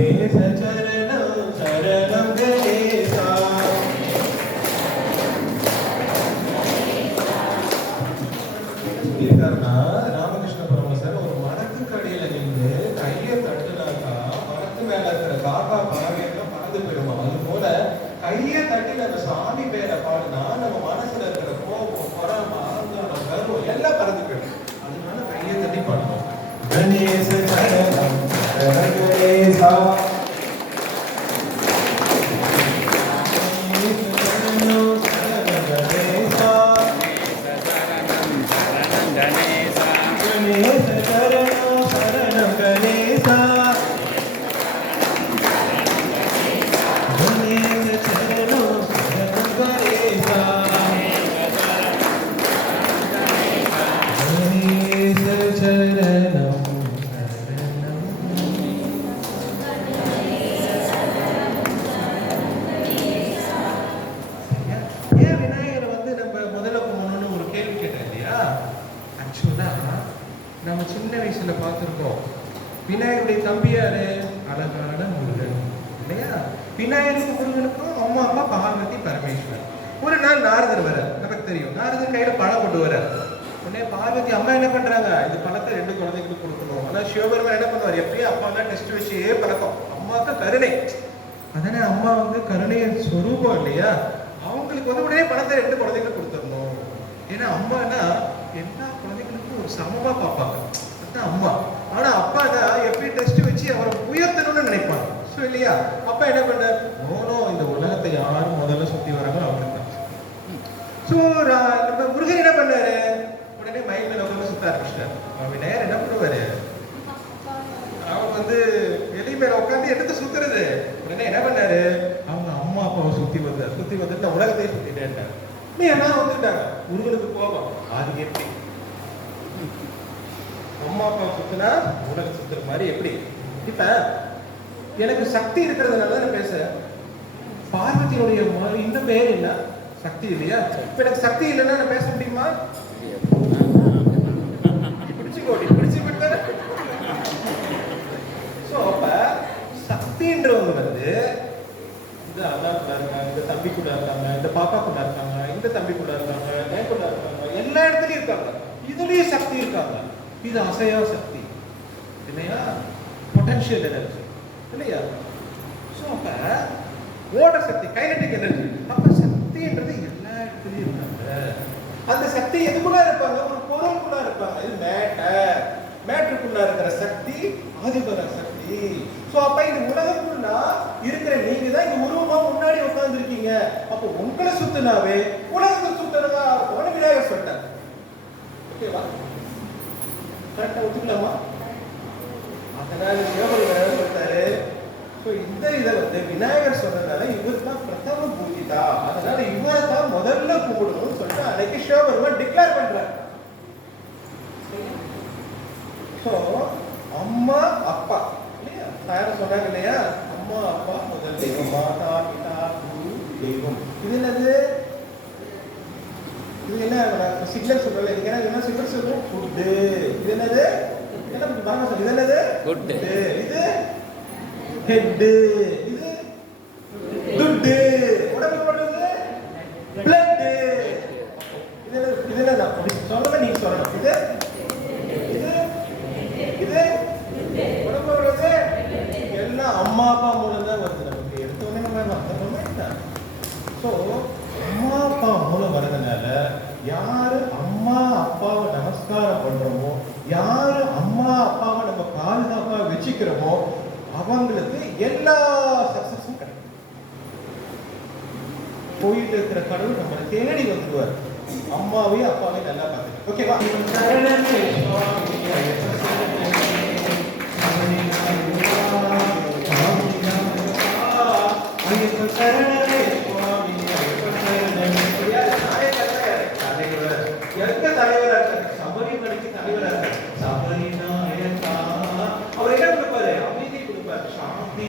கணேச சரணம் சரணம் கணேசா. சொல்லியிருக்காருன்னா ராமகிருஷ்ண பரமஹம்சர் ஒரு மரத்து கடையில நின்று கையை தட்டுனாக்கா மரத்து மேல இருக்கிற காக்கா பறவையெல்லாம் பறந்து போயிடுமா. அது போல கையை தட்டி நம்ம சாமி பேரை பாடுனா நம்ம மனசுல இருக்கிற கோபம், பொறாம, ஆங்காரம், கர்வம் எல்லாம் பறந்து போயிடும். அதனால கையை தட்டி பாடணும். கணேச சரணம் சரணம் கணேசா. நம்ம சின்ன வயசுல பார்த்துருக்கோம். விநாயகருடைய தம்பி யாரு? அழகான முருகன் இல்லையா? விநாயகருக்கு முருகனுக்கும் அம்மா அப்பா பார்வதி பரமேஸ்வரன். ஒரு நாள் நாரதர் வர, நமக்கு தெரியும், நாரதர் கையில பழம் கொண்டு வர. உடனே பார்வதி அம்மா என்ன பண்றாங்க, இந்த பழத்தை 2 குழந்தைங்களுக்கு கொடுக்கணும். ஆனா சிவபெருமான் என்ன பண்ணுவார், எப்பயும் அப்பா தான் டெஸ்ட் வச்சு பழக்கம். அம்மாவுக்கு கருணை, அதானே அம்மா கருணைய சொரூபம் இல்லையா? அவங்களுக்கு உடனே பழத்தை 2 குழந்தைங்களுக்கு கொடுத்துடணும். ஏன்னா அம்மானா எல்லா குழந்தைகளுக்கும் ஒரு சமமா பார்ப்பாங்க, அதுதான் அம்மா. ஆனா அப்பா தான் எப்படி டெஸ்ட் வச்சு அவரை உயர்த்தணும்னு நினைப்பாங்க. ஸோ இல்லையா? அப்பா என்ன பண்ண, நோ இந்த உலகத்தை யாரும் முதல்ல சுத்தி வராங்க அவருக்கு தான். ஸோ நம்ம முருகன் என்ன பண்ணாரு, உடனே மயில் மேல உட்காந்து சுத்த ஆரம்பிச்சிட்டாரு. அவன் நேரம் என்ன பண்ணுவாரு, அவங்க வெளி மேல உட்காந்து எடுத்து சுத்துறது. உடனே என்ன பண்ணாரு, அவங்க அம்மா அப்பாவை சுத்தி வந்துட்டு நான் உலகத்தையே சுத்திட்டேன். எல்லாம் வந்துட்டாங்க. முருகனுக்கு கோபம், அது எப்படி அம்மா அப்பா சுத்தினா உலகம் சுத்துற மாதிரி எப்படி? இப்ப எனக்கு சக்தி இருக்கிறதுனால நான் பேசுறேன். பார்வதியுடைய இந்த பேர் என்ன, சக்தி இல்லையா? இப்ப எனக்கு சக்தி இல்லைன்னா நான் பேச முடியுமா? பிடிச்சு விட்டாரு. சோ அப்ப சக்தின்றவங்க இது அண்ணா கூட இருக்காங்க, இந்த தம்பி கூட இருக்காங்க, இந்த பாப்பா கூட இருக்காங்க, இந்த தம்பி கூட இருக்காங்க, என் கூட இருக்காங்க, எல்லா இடத்துலயும் இருக்காங்க. இதுலயே சக்தி இருக்காங்க. இது அசையா சக்தி இல்லையா? பொட்டன்ஷியல் எனர்ஜி இல்லையா? ஸோ அப்ப ஓட சக்தி, கைனடிக் எனர்ஜி. அப்ப சக்தின்றது எல்லா இடத்துலயும் இருக்காங்க. அந்த சக்தி எதுக்குள்ள இருப்பாங்க, ஒரு பொருளுக்குள்ள இருப்பாங்க. இது மேட்டருக்குள்ள இருக்கிற சக்தி ஆதிபர சக்தி. சோ அப்ப இந்த உலகத்துக்குள்ள இருக்கிற நீங்க தான் இந்த உருவமா முன்னாடி உட்கார்ந்து இருக்கீங்க. அப்ப உங்களை சுத்தினாவே உலகத்தை சுத்தறதா ஒரு விநாயகர் சொல்லிட்டார். ஓகேவா? கரெக்டா ஒத்துக்கலாமா? அதனால சிவபெருமான் சொல்லிட்டாரு. சோ இந்த இதை விநாயகர் சொன்னதால இவர் தான் பிரதம பூஜிதா, அதனால இவரை தான் முதல்ல கும்பிடணும்னு சொல்லிட்டு அன்னைக்கு சிவபெருமான் டிக்ளேர் பண்றார். சோ அம்மா அப்பா இல்லையா, யாரும் சொன்னாங்க இல்லையா, அம்மா அப்பா முதல் தெய்வம், மாதா பிதா குரு தெய்வம். இது என்னது, இது என்ன சிக்னல் சொல்றேன், நீங்க என்ன சிக்னல் சொல்றோம், ஃபுட்டு. இது என்னது, என்ன பாருங்க சொல்லுங்க, இது என்னது ஃபுட்டு, இது ஹெட், இது துட்டு, உடம்புக்கு போடுறது பிளட். இது என்ன அப்படி சொல்லணும், நீங்க சொல்லணும். இது உடம்புறது எல்லாம் அம்மா அப்பா மூலம் தான் வருது. நமக்கு எடுத்தோடனே நம்ம அர்த்தமே. ஸோ அம்மா அப்பா மூலம் வர்றதுனால யாரு அம்மா அப்பாவை நமஸ்காரம் பண்றோமோ, யாரு அம்மா அப்பாவை நம்ம பாதுகாப்பா வச்சுக்கிறோமோ அவங்களுக்கு எல்லா சக்சஸும் கிடைக்கும். கோயில இருக்கிற கடவுள் நம்மளை தேடி வந்துடுவார். அம்மாவையும் அப்பாவையும் நல்லா பார்த்து. ஓகேவா? தலைவர் சபரிமலைக்கு தலைவராக சபரிநாத